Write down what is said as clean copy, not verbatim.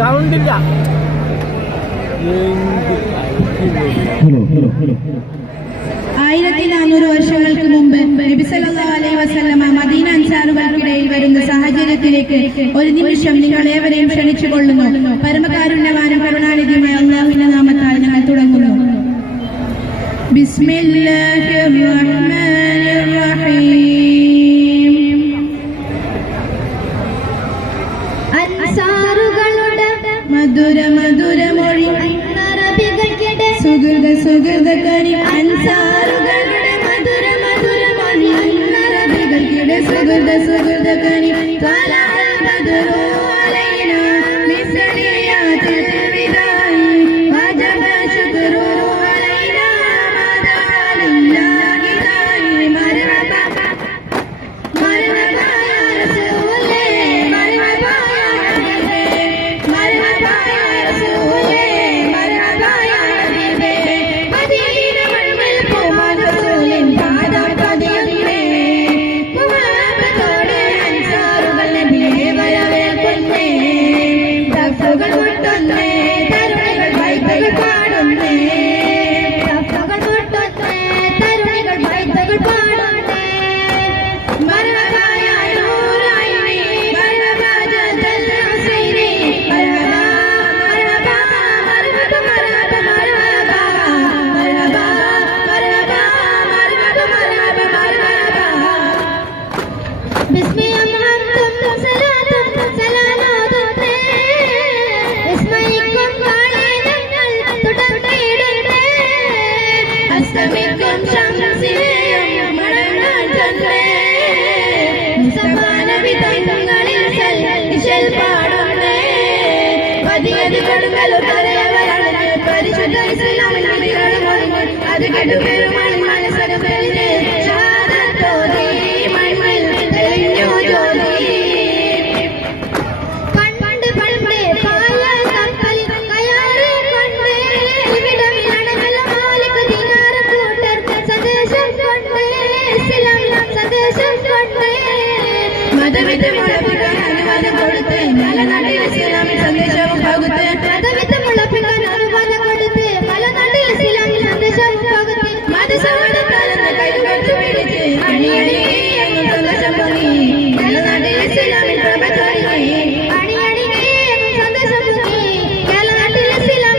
സൗണ്ടില്ല. Hello hello hello 1400 വർഷങ്ങൾക്ക് മുമ്പ് നബി സല്ലല്ലാഹു അലൈഹി വസല്ലമ മദീന അൻസാറുകൾക്കിടയിൽ വരുന്ന സാഹചര്യത്തിലേക്ക് ഒരു നിമിഷം നിങ്ങൾ ഏവരെയും ക്ഷണിച്ചുകൊള്ളുന്നു. പരമകാരുണ്യവാനും കരുണാനിധിയുമായ അല്ലാഹുവിന്റെ നാമത്താൽ ഞങ്ങൾ തുടങ്ങുന്നു. ബിസ്മില്ലാഹിർ റഹ്മാനിർ റഹീം. അൻസാറുകളുടെ മധുര മധുര മൊഴി സുഹൃത സുഹൃത കനി. അൻസാറുകളുടെ മധുര മധുര മൊഴി അറബികൾക്കിടെ സുഹൃത സുഹൃത കനി. മതവിധ